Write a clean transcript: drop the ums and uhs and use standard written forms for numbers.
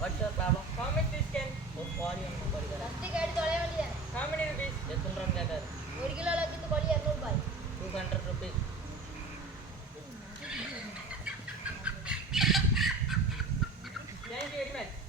What's your problem? How much this can? ஒரு கோழி ஒன்று கோழி தரேன். ரஸ்தி கேட்டு தொலை வேண்டியது. How many rupees? எத்தனை ரூபான்னு கேட்காரு. 1 கிலோல இந்த கோழி 200 ரூபாய். 200 rupees. Thank you very much.